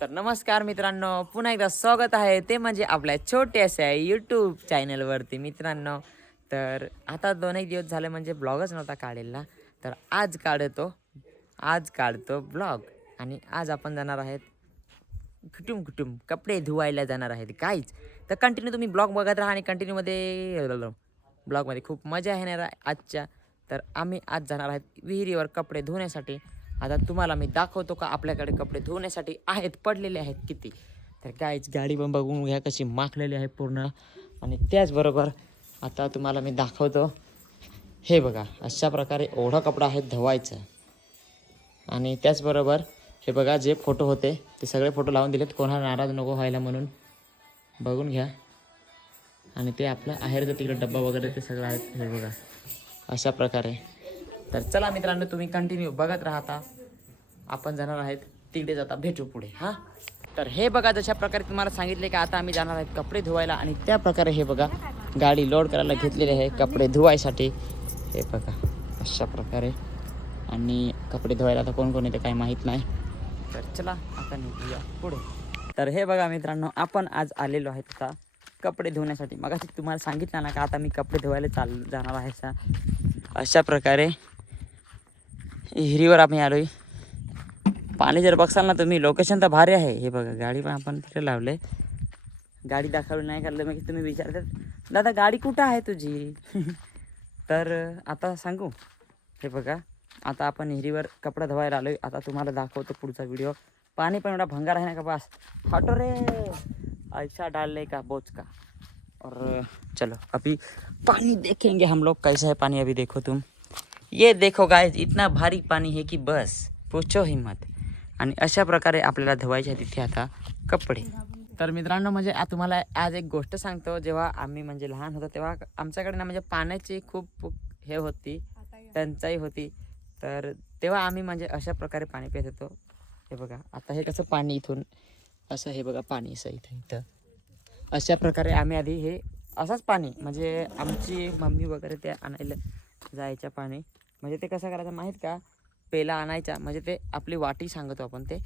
तर नमस्कार मित्रांनो, पुन्हा एकदा स्वागत आहे ते म्हणजे आपल्या छोट्याशा यूट्यूब चॅनलवरती मित्रांनो. तर आता 2 दिवस झाले म्हणजे ब्लॉगच नव्हता काढलेला, तर आज काढतो ब्लॉग. आणि आज आपण जाणार आहेत कुटुंब कपडे धुवायला जाणार आहेत काहीच. तर कंटिन्यू तुम्ही ब्लॉग बघत राहा आणि कंटिन्यूमध्ये ब्लॉगमध्ये खूप मजा येणार आहे आजच्या. तर आम्ही आज जाणार आहेत विहिरीवर कपडे धुण्यासाठी. आता तुम्हाला मी दाखवतो का आपल्याकडे कपडे धुण्यासाठी आहेत, पडलेले आहेत किती. तर काहीच गाडी पण बघून घ्या कशी माखलेली आहे पूर्ण. आणि त्याचबरोबर आता तुम्हाला मी दाखवतो, हे बघा अशा प्रकारे एवढा कपडा आहे धुवायचा. आणि त्याचबरोबर हे बघा जे फोटो होते ते सगळे फोटो लावून दिलेत, कोणाला नाराज नको व्हायला म्हणून. बघून घ्या. आणि ते आपलं आहेरचं तिकडे डब्बा वगैरे ते सगळं आहेत, हे बघा अशा प्रकारे. तर चला मित्रांनो, तुम्ही कंटिन्यू बघत राहता. आपण जाणार आहेत तिकडे, जाता भेटू पुढे हां. तर हे बघा जशा प्रकारे तुम्हाला सांगितले का आता आम्ही जाणार आहेत कपडे धुवायला. आणि त्या प्रकारे हे बघा गाडी लोड करायला घेतलेली आहे कपडे धुवायसाठी. हे बघा अशा प्रकारे. आणि कपडे धुवायला आता कोण कोण येते काही माहीत नाही. तर चला आता निघूया पुढे. तर हे बघा मित्रांनो, आपण आज आलेलो आहेत आता कपडे धुण्यासाठी. मग तुम्हाला सांगितलं ना का आता मी कपडे धुवायला जाणार आहे. अशा प्रकारे विहिरीवर आम्ही आलोय. पाणी जर बघसाल ना तुम्ही, लोकेशन तर भारी आहे. हे बघा गाडी पण आपण तिथे लावले. गाडी दाखवली नाही करलं मग तुम्ही विचारतात दादा गाडी कुठं आहे तुझी. तर आता सांगू, हे बघा आता आपण विहिरीवर कपडा धुवायला आलोय. आता तुम्हाला दाखवतो पुढचा व्हिडिओ. पाणी पण एवढा भंगार आहे ना का बस हटो रे, ऐसा डालने का बोझ का. और चलो अभी पानी देखेंगे हम लोग कैसा है पानी. अभी देखो तुम, ये देखो गाइस, इतना भारी पानी है कि बस पूछो ही मत. आणि अशा प्रकारे आपल्याला धुवायचे तिथे आता कपडे. तर मित्रांनो म्हणजे तुम्हाला आज एक गोष्ट सांगतो. जेव्हा आम्ही म्हणजे लहान होतो तेव्हा आमच्याकडे ना म्हणजे पाण्याची खूप हे होती, टंचाई होती. तर तेव्हा आम्ही म्हणजे अशा प्रकारे पाणी पित होतो. हे बघा आता हे कसं पाणी इथून असं, हे बघा पाणी असं इथं अशा प्रकारे आम्ही आधी हे असंच पाणी म्हणजे आमची मम्मी वगैरे ते आणायला जायचं पाणी. म्हणजे ते कसं करायचं माहीत का, पेला आणायचा म्हणजे ते आपली वाटी सांगतो आपण, ते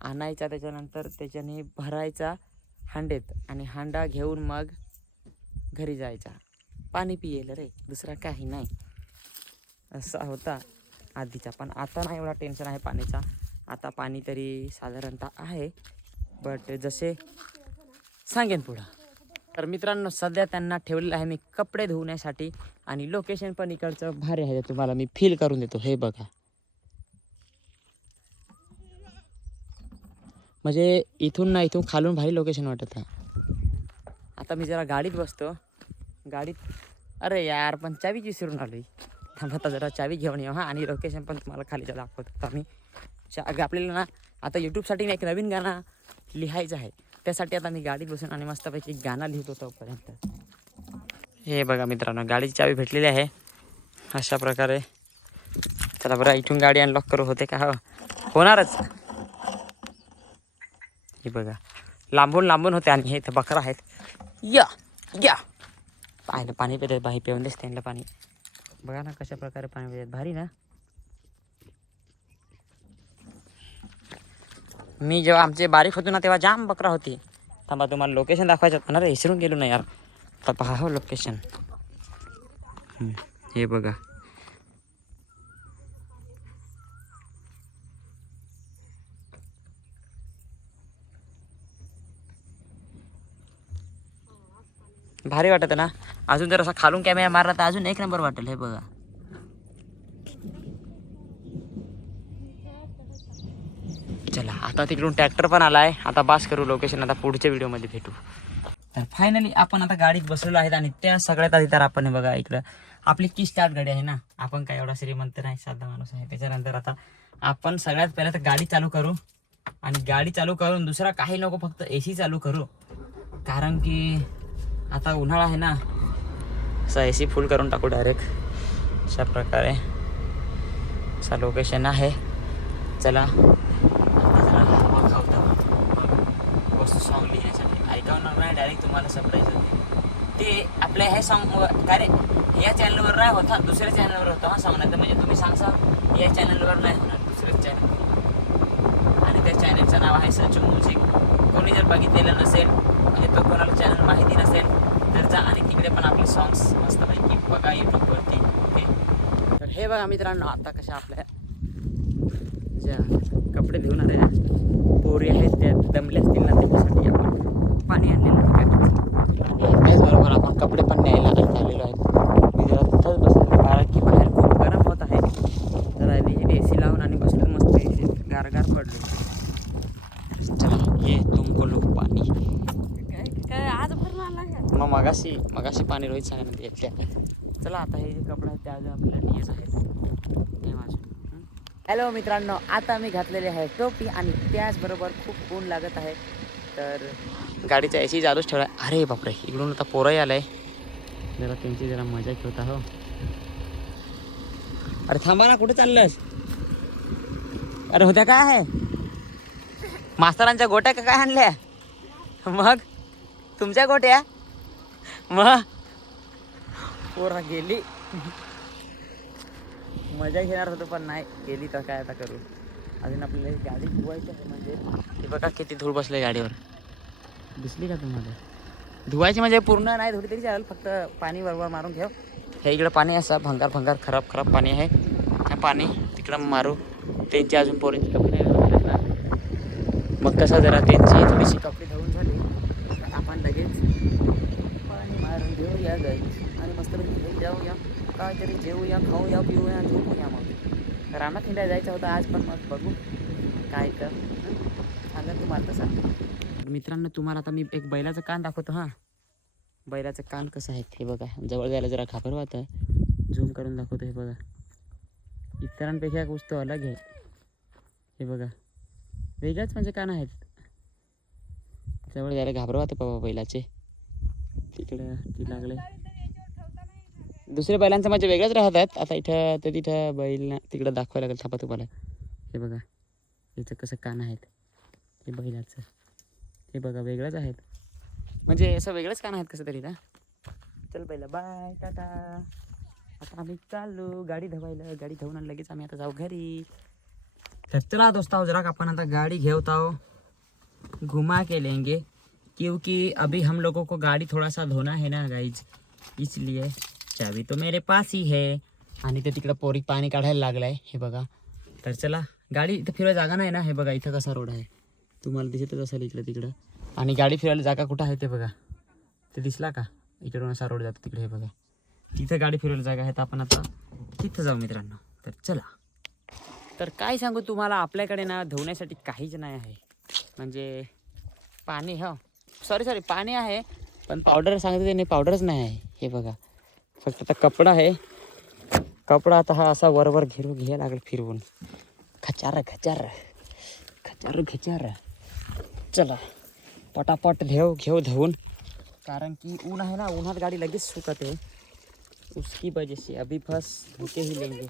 आणायचा त्याच्यानंतर त्याच्याने भरायचा हांडेत आणि हांडा घेऊन मग घरी जायचा पाणी पियेल रे, दुसरा काही नाही. असा होता आधीचा. पण आता नाही एवढा टेन्शन आहे पाण्याचा. आता पाणी तरी साधारणतः आहे, बट जसे सांगेन पुढं. तर मित्रांनो सध्या त्यांना ठेवलेलं आहे मी कपडे धुवण्यासाठी. आणि लोकेशन पण इकडचं भारी आहे, तुम्हाला मी फील करून देतो. हे बघा म्हणजे इथून ना इथून खालून भारी लोकेशन वाटत आहे. आता मी जरा गाडीत बसतो. गाडीत अरे यार पण चावीच विसरून आलो. थांबा जरा चावी घेऊन येऊ हां. आणि लोकेशन पण तुम्हाला खालीचं दाखवतो आम्ही. आपल्याला ना आता यूट्यूबसाठी एक नवीन गाणं लिहायचं आहे. त्यासाठी आता मी गाडीत बसून आणि मस्तपैकी गाणं लिहित तोपर्यंत. हे बघा मित्रांनो गाडीची चावी भेटलेली आहे अशा प्रकारे. चला बरं इथून गाडी अनलॉक करू. होते का? हो होणारच. हे बघा लांबून होते. आणि हे तर बकरा आहेत. या या पाहिलं पाणी पितात बाई, पिऊन देस त्यांना पाणी. बघा ना कशा प्रकारे पाणी पितात, भारी ना. मी जेव्हा आमचे बारीक होतो ना तेव्हा जाम बकरा होती. थांबा तुम्हाला लोकेशन दाखवायचं होतं ना रे, विसरून गेलो ना यार. तर पहा हो लोकेशन. हे बघा भारी वाटत ना. अजून जर असा खालून कॅमेरा मारला तर अजून एक नंबर वाटेल. हे बघा चला आता तिकडून ट्रॅक्टर पण आला आहे. आता बास करू लोकेशन, आता पुढच्या व्हिडिओमध्ये भेटू. तर फायनली आपण आता गाडीत बसलेलो आहेत. आणि त्या सगळ्यात आधी तर आपण हे बघा इकडं आपली की स्टार्ट गाडी आहे ना. आपण काय एवढा श्रीमंत नाही, साधा माणूस आहे. त्याच्यानंतर आता आपण सगळ्यात पहिलं तर गाडी चालू करू. आणि गाडी चालू करून दुसरा काही नको, फक्त AC चालू करू. कारण की आता उन्हाळा आहे ना, असा AC फुल करून टाकू डायरेक्ट. अशा प्रकारे असा लोकेशन आहे. चला वस्तू सॉन्ग लिहिण्यासाठी ऐकवणार नाही, डायरेक्ट तुम्हाला सरप्राईज होते. ते आपल्या हे सॉन्ग काय रे या चॅनलवर नाही होता, दुसऱ्या चॅनलवर होता हा सॉन्ग. नाही तर म्हणजे तुम्ही सांगसा या चॅनलवर नाही होणार, दुसऱ्याच चॅनल. आणि त्या चॅनलचं नाव आहे सचू म्युझिक. बघितलेलं नसेल म्हणजे तो कोणाला चॅनल माहिती नसेल तर जा आणि तिकडे पण आपले सॉंग्स मस्तपैकी बघा यूट्यूबवरती. ओके, तर हे बघा मित्रांनो, आता कशा आपल्या ज्या कपडे धुवणार आहे पोरी आहेत त्या दमले असतील ना, त्याच्यासाठी आपण पाणी आणलेलं आहे आणि त्याचबरोबर आपण कपडे पण न्यायला आलेलो आहेत. मी जरा तिथंच बसलो कारण की बाहेर खूप गरम होत आहे. जरा AC लावून आणि बसलो मस्त AC गारगार पडलो. चला ये तुमको लो पाणी. काय आज भरून आला मग मगाशी पाणी रोहित सांगितलं येत्या. चला आता हे जे कपडे आहेत ते अजून आपल्याला नीज आहेत हे माझं. हॅलो मित्रांनो, आता मी घातलेले आहे टोपी आणि त्याचबरोबर खूप ऊन लागत आहे तर गाडीचा AC चालूच ठेवला. अरे बापरे, इकडून आता पोरही आलाय, जरा त्यांची जरा मजा घेत आहो. अरे थांबा ना, कुठे चाललंस? अरे होत्या काय आहे मास्तरांच्या गोट्या का काय आणल्या? मग तुमच्या गोट्या मग पोरा गेली. मजा घेणार होतो पण नाही गेली, तर काय आता करू. अजून आपल्याला ही गाडी धुवायची आहे. म्हणजे हे बघा किती धूळ बसले गाडीवर, दिसली का तुम्हाला? धुवायची म्हणजे पूर्ण नाही धुळी तरी चालेल, फक्त पाणी बरोबर मारून ठेव. हे इकडं पाणी असं भंगार खराब पाणी आहे. हे पाणी तिकडं मारू. त्यांची अजून पोरींची कपडे नाही धुवलेत ना, मग कसं जरा त्यांची थोडीशी कपडे धुवून झाली आपण लगेच पाणी मारून घेऊया गाईस आणि मस्तपैकी घरी जाऊया, काहीतरी जेवूया, खाऊया, पिऊया, झोपूया. मग रानात हिंडायला जायचं होतं आज, पण मग बघू काय तर सांगा तुम्हाला तसं. मित्रांनो तुम्हाला आता मी एक बैलाचं कान दाखवतो. हां, बैलाचं कान कसं आहे हे बघा. जवळ जायला जरा घाबर वाटतं, झूम करून दाखवतो. हे बघा, इतरांपेक्षा एक वस्तू अलग आहे. हे बघा, वेगळ्याच म्हणजे कान आहेत. जवळ जायला घाबरवाते बाबा बैलाचे. तिकडे ती लागले दुसऱ्या बैलांचं म्हणजे वेगळंच राहत आहेत. आता इथं तर तिथं बैल तिकडं दाखवायला लागेल थापा तुम्हाला. हे बघा याचं कसं कान आहेत, हे बैलाचं. हे बघा वेगळंच आहेत, म्हणजे असं वेगळंच कान आहेत कसं तरी ना. चल पहिला बाय टाटा. आता आम्ही चाललो गाडी धवायला. गाडी धुवून आणि लगेच आम्ही आता जाऊ घरी. तर चला दोस्तों, जरा अपन आता गाड़ी घेवता हो, घुमा के लेंगे क्योंकि अभी हम लोगों को गाड़ी थोड़ा सा धोना है ना गाइज, इसलिए चाबी तो मेरे पास ही है. आणि ते तिकडं पोरी पाणी काढायला लागलाय. हे बघा, तर चला गाडी इथं फिरायला जागा नाही ना. हे बघा इथं कसा रोड आहे तुम्हाला दिसतच असेल इकडं तिकडं. आणि गाडी फिरायला जागा कुठं आहे ते बघा, ते दिसला का? इकडून असा रोड जातो तिकडे. हे बघा तिथं गाडी फिरायला जागा आहे, तर आपण आता तिथं जाऊ मित्रांनो. तर चला. तर काय सांगू तुम्हाला, आपल्याकडे ना धुवण्यासाठी काहीच नाही आहे. म्हणजे पाणी, हो सॉरी पाणी आहे पण पावडर सांगते ते नाही, पावडरच नाही आहे. हे बघा फक्त आता कपडा आहे. कपडा आता हा असा वरवर घ्यायला लागेल फिरवून. खचार चला पटापट घेऊ धुवून, कारण की ऊन आहे ना, उन्हात गाडी लगेच सुकते. उसकी वजह से अभी बस धोके ही लेंगे.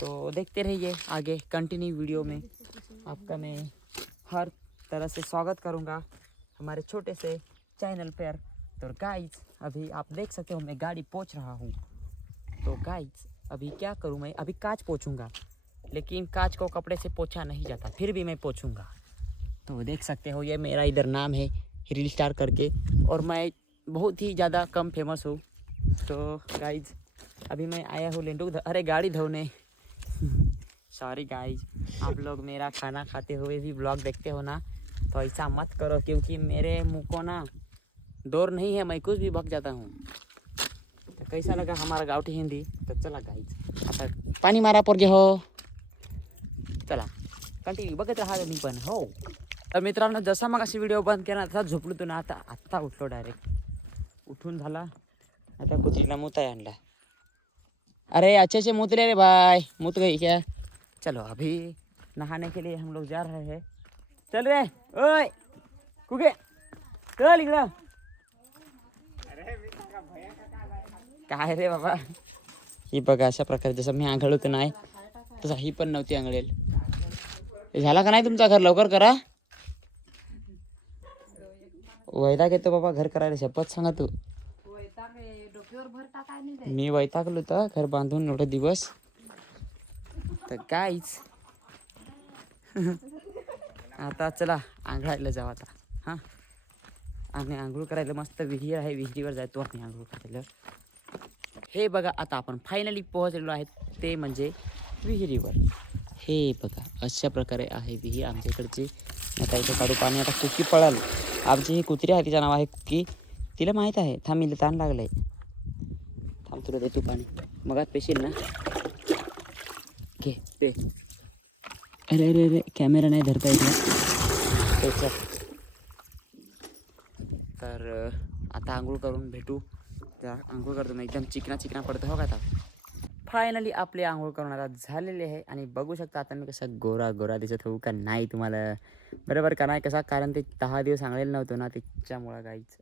तो देखते रहिए आगे कंटिन्यू वीडियो में. आपका मैं हर तरह से स्वागत करूंगा हमारे छोटे से चैनल पर. तो गाइज अभी आप देख सकते हो मैं गाड़ी पोंछ रहा हूँ. तो गाइज अभी क्या करूँ, मैं अभी कांच पोंछूंगा, लेकिन कांच को कपड़े से पोंछा नहीं जाता, फिर भी मैं पोंछूंगा. तो देख सकते हो ये मेरा इधर नाम है रील स्टार करके, और मैं बहुत ही ज़्यादा कम फेमस हूँ. तो गाइज अभी मैं आया हूँ अरे गाड़ी धोने. सॉरी गाइज, आप लोग मेरा खाना खाते हुए भी ब्लॉग देखते हो ना, तो ऐसा मत करो क्योंकि मेरे मुंह को ना डोर नहीं है, मैं कुछ भी भग जाता हूँ. तो कैसा लगा हमारा गावठी हिंदी. तो चला गाइज आता पाणी मारा पोरगे हो. चला कंटिन्यू बघत राहा मी पण हो. तर मित्रांनो जसा मग अशी व्हिडिओ बंद केला तसा झोपलो तो ना, आत्ता उठलो डायरेक्ट. उठून झाला आता कुत्रीला मुताय आणला. अरे अच्छे से मुत ले रे भाई, मुत गई क्या? चलो अभी नहाने के लिए हम लोग जा रहे हैं. चल रे ओय कुके चल इकडं. काय रे बाबा. ही बघा अशा प्रकारे जसं मी आंघोळ होतो नाही तसा ही पण नव्हती आंघळेल. झाला का नाही तुमचा घर, लवकर करा. वैताग येतो बाबा घर करायला, शपथ सांगा तू. मी वैतागलो तर घर बांधून एवढे दिवस. तर काहीच आता चला आंघळायला जाऊ आता. हां. आणि आंघोळ करायला मस्त विहीर आहे, विहिरीवर जायचो आम्ही आंघोळ करायला. हे बघा आता आपण फायनली पोहोचलेलो आहे ते म्हणजे विहिरीवर. हे बघा अशा प्रकारे आहे विहीर आमच्या इकडची. आता इथे काढू पाणी. आता कुकी पळाल. आमची ही कुत्री आहे, तिचं नाव आहे कुकी. तिला माहीत आहे. थांब मी ताण लागलंय. थांब तुला देतो पाणी. मग आज पेशील ना. घे दे. अरे अरे अरे कॅमेरा नाही धरता येत ना त्याच्यात. तर आता आंघोळ करून भेटू. त्या आंघोळ करतो मी एकदम चिकना पडतो हो का. आता फायनली आपले आंघोळ करून आता झालेले आहे. आणि बघू शकता आता मी कसा गोरा गोरा दिसत होऊ का नाही तुम्हाला. बरोबर का नाही कसा, कारण ते 10 दिवस आंघळेल नव्हतं ना, त्याच्यामुळं गाईच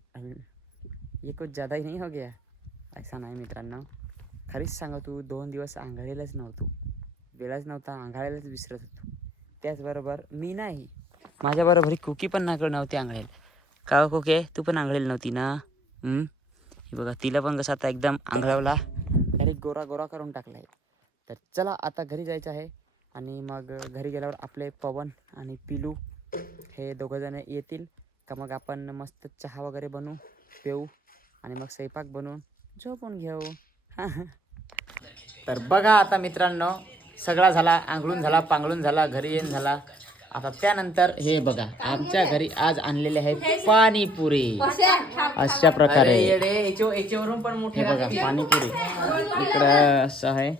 ये कुछ ज़्यादा ही नहीं हो गया. ऐसा नाही मित्रांनो, खरीच सांगा तू 2 दिवस आंघळेलच नव्हतो. वेळच नव्हता, आंघाळायलाच विसरत होतो. त्याचबरोबर मी नाही, माझ्याबरोबर ही कुकी पण नव्हती आंघळेल. का कुके तू पण आंघळेल नव्हती ना. हे बघा तिला पण कसं आता एकदम आंघळवला, डायरेक्ट गोरा गोरा करून टाकला आहे. तर चला आता घरी जायचं आहे. आणि मग घरी गेल्यावर आपले पवन आणि पिलू हे दोघंजण येतील का, मग आपण मस्त चहा वगैरे बनवू पिऊ आणि मग स्वयंपाक बनवून झोपून घेऊ. तर बघा आता मित्रांनो सगळा झाला, आंघळून झाला, पांघळून झाला, घरी येऊन झाला. आता त्यानंतर हे बघा आमच्या घरी आज आणलेले आहे पाणीपुरी. अशा प्रकारे हे बघा पाणीपुरी इकडं असं आहे.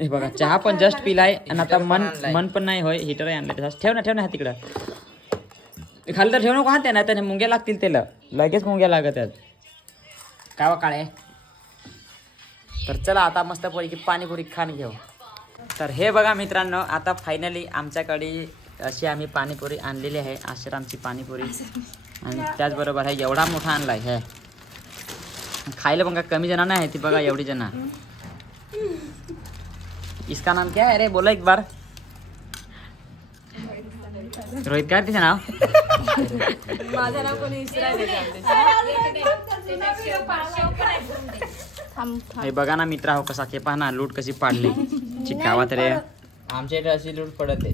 हे बघा चहा पण जस्ट पिलाय. आणि आता मन पण नाही होय, हिटर आणलं. ठेव ना तिकडं खाली तर ठेव नको. हा त्याने त्याने मुंग्या लागतील, त्याला लगेच मुंग्या लागत आहेत का काळे. तर चला आता मस्त पैकी पाणीपुरी खाण घेऊ. तर हे बघा मित्रांनो आता फायनली आमच्याकडे अशी आम्ही पाणीपुरी आणलेली आहे. आश्रमची पाणीपुरी. आणि त्याचबरोबर आहे एवढा मोठा आणला आहे. हे खायला बघा कमी जणांना आहे ती बघा एवढी जण. इसका नाम क्या है रे, बोला एक बार. रोहित काय तिचं नाव. माझं नाव कोणी हे बघा ना मित्रा हो कसा के पहा ना लूट कशी पाडली गावात रे. आमच्या इथे अशी लूट पडत आहे.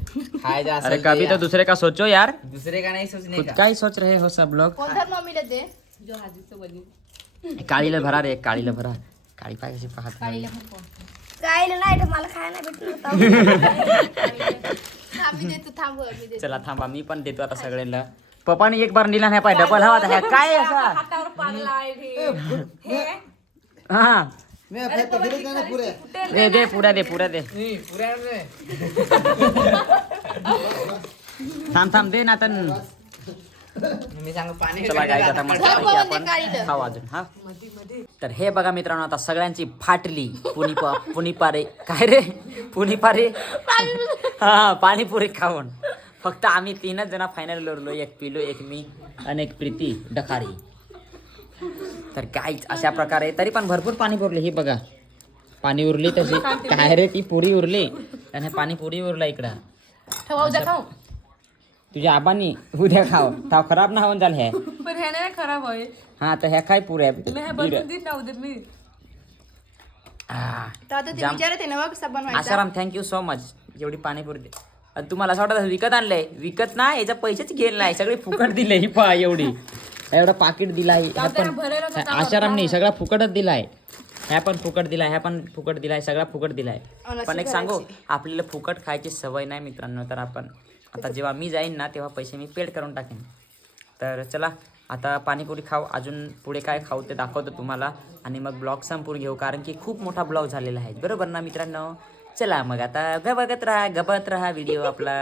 अरे कभी तो दूसरे का सोचो यार, दुसरे का नाही सोचने खुद का. का ही सोच रहे हो सब लोग. काळीला भरा रे, काळीला भरा. काळी पाय कशी पाहत नाही. काहीला नाही तर मला खायला भेटलं. चला थांबा मी पण देतो आता सगळ्यांना. पप्पाने एक बार निला नाही पाहिजे डबल हवा आता. काय असा हातावर पाडलाय हे. हा मैं अपने पकड़े का ना पूरे. दे पुऱ्या दे. नहीं पूरा में. थांब दे ना तर. मी सांगू पाणी. चला गाईज आता मस्त पैकी आपण खाऊ अजून. हा तर हे बघा मित्रांनो आता सगळ्यांची फाटली पुणीपारे काय रे पुणीपारे हा पाणीपुरी खाऊन. फक्त आम्ही 3च जण फायनल उरलो. एक पिलो, एक मी आणि एक प्रीती डखारी. तर गाईज अशा प्रकारे तरी पण भरपूर पाणी पुरले. ही बघा पाणी उरली तशी काय रे, ती पुरी उरली आणि पाणी पुरी उरला इकडं. तुझ्या आबानी उद्या खाव ताव खराब ना होऊन झालं. हे पण हे नाही खराब होय. हा तर ह्या काय पुऱ्या मी हे बनवून देत ना उद्या मी. आसाराम थँक्यू सो मच एवढी पाणीपुरी दे. आणि तुम्हाला असं वाटतं विकत आणलंय. विकत ना याचा पैसेच घेल नाही, सगळी फुकट दिले. ही पहा एवढी एवढा पाकिट दिलाय. ह्या पण आसारामनी सगळा फुकटच दिलाय. ह्या पण फुकट दिलाय, ह्या पण फुकट दिलाय, सगळा फुकट दिलाय. पण एक सांगू आपल्याला फुकट खायची सवय नाही मित्रांनो. तर आपण आता जेव्हा मी जाईन ना तेव्हा पैसे मी पेड करून टाकेन. तर चला आता पाणीपुरी खाऊ. अजून पुढे काय खाऊ ते दाखवतो तुम्हाला. आणि मग ब्लॉग संपून घेऊ, कारण की खूप मोठा ब्लॉग झालेला आहे. बरोबर ना मित्रांनो. चला मग आता गबत राहा व्हिडिओ आपला.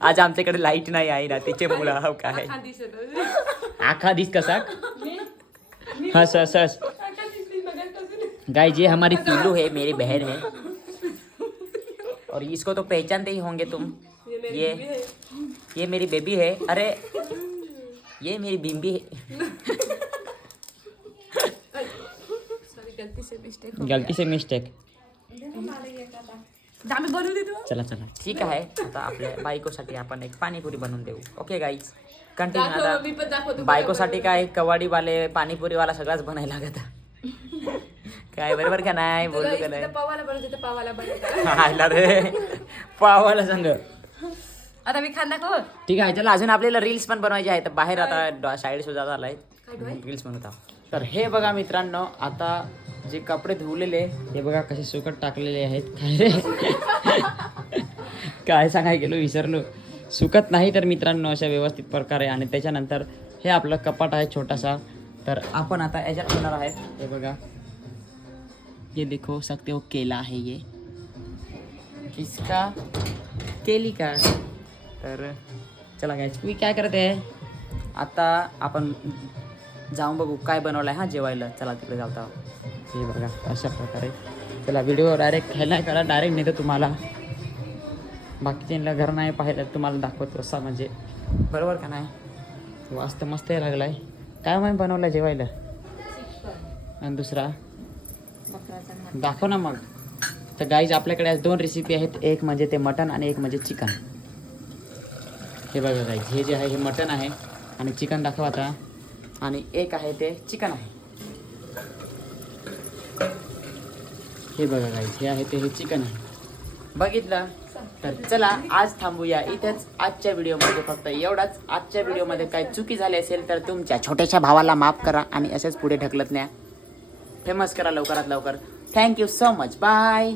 आज आमच्याकडे लाईट नाही आहे ना त्याच्यामुळं काय आखा दिस कसा हस गाइस ये हमारी पिल्लू है, मेरी बहन है. और इसको तो पहचानते ही होंगे तुम. ये मेरी बेबी है. अरे ये मेरी बिंबी है. गलती से मिस्टेक. चला ठीक आहे. आता आपल्या बायकोसाठी आपण एक पाणीपुरी बनवून देऊ. Okay guys continue. आता बायकोसाठी काय कवाडीवाले पाणीपुरीवाला सगळाच बनायला लागत. काय बरोबर का नाही बोललो का नाही. पावाला बनवते पावाला बनवते. आयला रे पावाला सांग. आता मी खान दाखव. ठीक आहे, चला अजून आपल्याला रील्स पण बनवायचे आहेत. बाहेर आता शाळेत सुद्धा झालाय, रील्स बनवत आहोत. तर हे बघा मित्रांनो, आता जे कपडे धुवलेले हे बघा कसे सुकट टाकलेले आहेत. काय रे काय सांगाय गेलो विसरलो. सुकत नाही तर मित्रांनो अशा व्यवस्थित प्रकारे. आणि त्याच्यानंतर हे आपलं कपाट आहे छोटासा. तर आपण आता याच्यात होणार आहेत. हे बघा, ये देखो सकते हो केला है ये किसका, केली का. तर चला गाईज, मी काय करते आता आपण जाऊन बघू काय बनवलं आहे. हां जेवायला चला तिकडे जाऊ. हे बघा अशा प्रकारे. चला व्हिडिओ डायरेक्ट नाही करा, डायरेक्ट नेतो तुम्हाला. बाकीच्यांना घर नाही पाहिलं तुम्हाला दाखवतो असा, म्हणजे बरोबर का नाही. वास्त मस्त लागला आहे. काय मग बनवलं जेवायला. आणि दुसरा दाखव ना मग. तर गाईज आपल्याकडे आज 2 रेसिपी आहेत. एक म्हणजे ते मटन आणि एक म्हणजे चिकन. हे बघा गाईज, हे जे आहे हे मटन आहे आणि चिकन दाखव आता. आणि एक आहे ते चिकन आहे. हे बघा गाईज, हे आहे ते हे चिकन आहे. बघितलं. तर चला आज थांबूया इथेच आजच्या व्हिडिओमध्ये. फक्त एवढाच. आजच्या व्हिडिओमध्ये काही चुकी झाली असेल तर तुमच्या छोट्याशा भावाला माफ करा आणि असेच पुढे ढकलत न्या. फेमस करा लवकरात लवकर. Thank you so much. बाय.